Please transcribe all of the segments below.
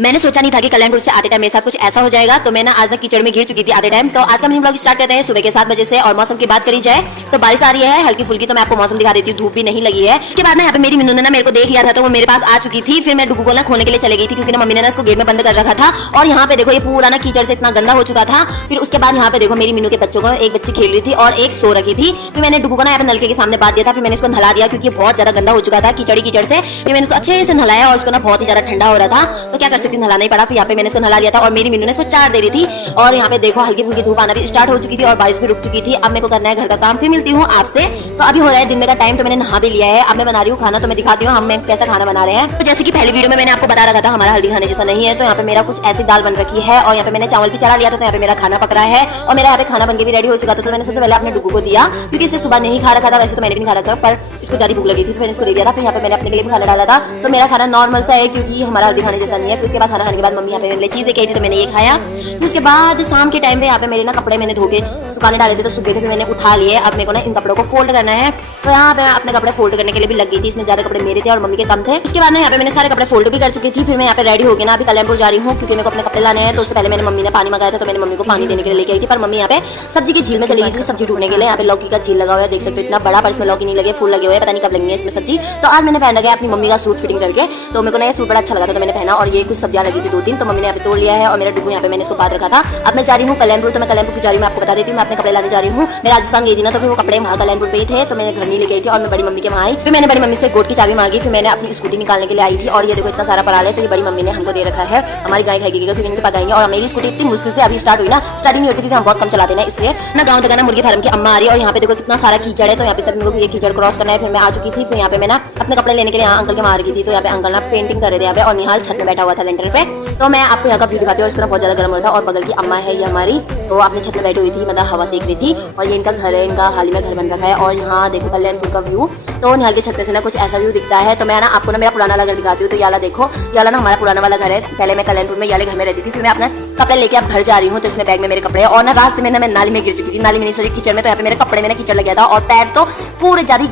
मैंने सोचा नहीं था कि कल्याणपुर से आते टाइम मेरे साथ कुछ ऐसा हो जाएगा। तो मैं ना आज तक कीचड़ में घिर चुकी थी आते टाइम। तो आज का मिनी ब्लॉग स्टार्ट करते हैं सुबह के 7 बजे से। और मौसम की बात करी जाए तो बारिश आ रही है हल्की फुल्की। तो मैं आपको मौसम दिखा देती हूँ, धूप भी नहीं लगी है। उसके बाद ना यहाँ पे मेरी मिन्नू ने ना मेरे को देख लिया था, तो वो मेरे पास आ चुकी थी। फिर मैं डुगू को ना खोलने के लिए चली गई थी, क्योंकि ना मम्मी ने ना इसको गेट में बंद कर रखा था। और यहाँ पे देखो ये पूरा ना कीचड़ से इतना गंदा हो चुका था। फिर उसके बाद यहाँ पे देखो मेरी मिन्नू के बच्चों को, एक बच्ची खेल रही थी और एक सो रखी थी। फिर मैंने डुगू को ना यहाँ पे नलके के सामने बांध दिया था। फिर मैंने इसको नहला दिया, क्योंकि बहुत ज्यादा गंदा हो चुका था कीचड़ से। फिर मैंने इसको अच्छे से नहलाया और उसको ना बहुत ही ज्यादा ठंडा हो रहा था, तो क्या कर सकती हूँ, नहलाना ही पड़ा। फिर यहाँ पे मैंने इसको नहला लिया था और मेरी मिन्नू ने इसको चाट दे रही थी। और यहाँ पे देखो हल्की फुल्की धूप आना भी स्टार्ट हो चुकी थी और बारिश भी रुक चुकी थी। अब मेरे को करना है घर का काम। फिर मिलती हूँ आपसे। तो अभी हो रहा है दिन में का टाइम, तो मैंने नहा भी लिया है। अब मैं बना रही हूँ खाना, तो मैं दिखाती हूँ हम कैसा खाना बना रहे हैं। तो जैसे कि पहली वीडियो में मैंने आपको बता रखा था हमारा हल्दी खाने जैसा नहीं है। तो यहाँ पे मेरा कुछ ऐसी दाल बन रखी है और यहाँ पे मैंने चावल भी चढ़ा लिया था। तो यहाँ पे मेरा खाना पक रहा है और मेरा यहाँ पे खाना बनके भी रेडी हो चुका था। तो मैंने सबसे पहले अपने डुगू को दिया, क्योंकि इसे सुबह नहीं खा रखा था। वैसे तो मैंने भी नहीं खा रखा, पर इसको ज्यादा भूख लगी थी, तो मैंने इसको दे दिया था। फिर यहाँ पे मैंने अपने के लिए भी खाना डाला था। तो मेरा खाना नॉर्मल सा है, क्योंकि हमारा हल्दी खाने जैसा नहीं है। फिर उसके बाद खाना खाने के बाद मम्मी यहाँ पे मेरे लिए चीजें कही थी, तो मैंने ये खाया। फिर उसके बाद शाम के टाइम पे यहाँ पे मेरे ना कपड़े मैंने धो के सुखाने डाले थे, तो सूख गए थे। फिर मैंने उठा लिए। अब मेरे को ना इन कपड़ों को फोल्ड करना है। तो यहाँ पे अपने कपड़े फोल्ड करने के लिए भी लग गई थी। इसमें ज्यादा कपड़े मेरे थे और मम्मी के कम थे। उसके बाद ना यहाँ पे मैंने सारे कपड़े फोल्ड भी कर चुकी थी। फिर मैं यहाँ पे रेडी हो गई ना, अभी कल्याणपुर जा रही हूँ, क्योंकि मेरे को अपने कपड़े लाने हैं। तो उससे पहले मैंने मम्मी ने पानी मंगाया था, तो मैंने मम्मी को पानी देने के लिए लेके आई थी। पर मम्मी यहाँ पे सब्जी की झील में चली गई थी, सब्जी ढूंढने के लिए। यहाँ पे लौकी का झील लगा हुआ है, देख सकते हो इतना बड़ा, पर इसमें लौकी नहीं लगे, फूल लगे हुए, पता नहीं कब लगेंगे इसमें सब्जी। तो आज मैंने पहन रखा है अपनी मम्मी का सूट फिटिंग करके। तो मेरे को ना ये सूट बड़ा अच्छा लगा था, तो मैंने पहना। और ये कुछ सब्जियां लगी थी 2-3, तो मम्मी ने यहाँ पे तोड़ लिया है। और मेरा डुगू यहाँ पे मैंने इसको बांध रखा था। अब मैं जा रही हूँ कल्याणपुर। तो मैं कल्याणपुर की जा रही हूँ, मैं आपको बता देती हूँ, मैं अपने कपड़े लाने जा रही हूँ। मैं राजस्थान गई थी ना, तो फिर वो कपड़े वहाँ कल्याणपुर पे ही थे, तो मैंने घर नहीं लेके आई थी। और मैं बड़ी मम्मी के वहाँ आई। फिर मैंने बड़ी मम्मी से गोट की चाबी मांगी। फिर मैंने अपनी स्कूटी निकालने के लिए आई थी। और ये देखो इतना सारा पराल है, तो ये बड़ी मम्मी ने हमको दे रखा है। हमारी गाय खाएगी, क्योंकि इनके पास गाएंगे। और मेरी स्कूटी इतनी मुश्किल से अभी स्टार्ट हुई ना, स्टार्टिंग नहीं होती, क्योंकि हम बहुत कम चलाते हैं, इसलिए ना गाँव तक ना मुर्गी फार्म की अम्मा आ रही है। और यहाँ पे देखो कितना सारा कीचड़ है, तो यहाँ पे सब मेरे को ये कीचड़ क्रॉस करना है। फिर मैं आ चुकी थी। फिर यहाँ पे मैं ना अपने कपड़े लेने के लिए अंकल के मार गई थी। तो यहाँ पे अंकल ना पेंटिंग कर रहे थे यहाँ पे, और निहाल छत में बैठा हुआ था लेंटर पे। तो मैं आपको यहाँ का व्यू दिखाती हूँ। इसका बहुत ज्यादा गर्म हो रहा था। और बगल की अम्मा है ये हमारी, तो अपनी छत में बैठी हुई थी, मतलब हवा सेक रही थी। और ये इनका घर है, इनका हाल ही में घर बन रखा है। और यहाँ देखो कल्याणपुर का व्यू, तो निहाल के छत पे से ना कुछ ऐसा व्यू दिखता है। तो मैं ना आपको ना मेरा पुराना वाला घर दिखाती हूँ। तो याला देखो, याला ना हमारा पुराना वाला घर है। पहले मैं कल्याणपुर में याले घर में रहती थी। फिर मैं अपना कपड़े लेके अब घर जा रही हूँ। तो इसमें बैग में मेरे कपड़े, और ना रास्ते में ना मैं नाली में गिर चुकी थी। नाली में नहीं सॉरी कीचड़ में। तो यहाँ पे मेरे कपड़े में ना कीचड़ लग गया था और पैर तो पूरे ज्यादा,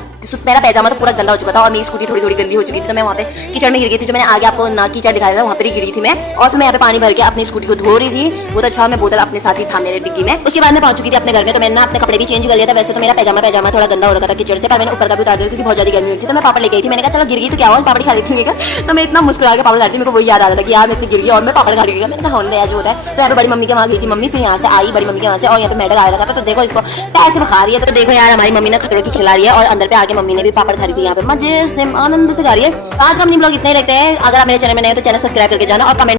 मेरा पैजामा तो पूरा गंदा हो चुका था। और मेरी स्कूटी थोड़ी थोड़ी गंदी हो चुकी थी। तो मैं वहाँ पे कीचड़ में गिर गई थी। जो मैंने आगे आपको ना कीचड़ दिखाया था, वहाँ पर गिरी थी मैं। और फिर मैं यहाँ पे पानी भर के अपनी स्कूटी को धो रही थी। बहुत अच्छा, मैं बोतल अपने साथ ही था मेरे डिग्गी में। उसके बाद मैं पहुंच चुकी थी अपने घर में। तो मैंने अपने कपड़े भी चेंज कर लिया था। वैसे तो मेरा पैजामा थोड़ा गंदा हो रखा था कीचड़ से, पर मैंने ऊपर का भी उतार दिया, क्योंकि बहुत ज्यादा गर्मी हो रही थी। तो मैं पापड़ लेके आई थी। मैंने कहा चलो गिर गई तो क्या हुआ, पापड़ खा लेती हूँ। तो मैं इतना मुस्कुरा के पापड़ खाती, मेरे को वही याद आ रहा था कि यार मैं इतनी गिर गई और मैं पापड़ खा रही हूँ। मैंने कहा होने जो होता है। तो यहाँ पे बड़ी मम्मी के वहाँ गई थी मम्मी। फिर यहाँ से आई बड़ी मम्मी के वहाँ से, और यहाँ पे मेडल आ रखा था। तो देखो इसको पैर से बखा रही है। तो देखो यार हमारी मम्मी ने खतरों की खिला रही है। और अंदर पे आके मम्मी ने भी पापड़ खा रही थी यहाँ पे, मजे से आनंद से खा रही है। आज का मिनी ब्लॉग इतना ही रखते हैं। अगर आप मेरे चैनल में नए हो तो चैनल सब्सक्राइब करके जाना और कमेंट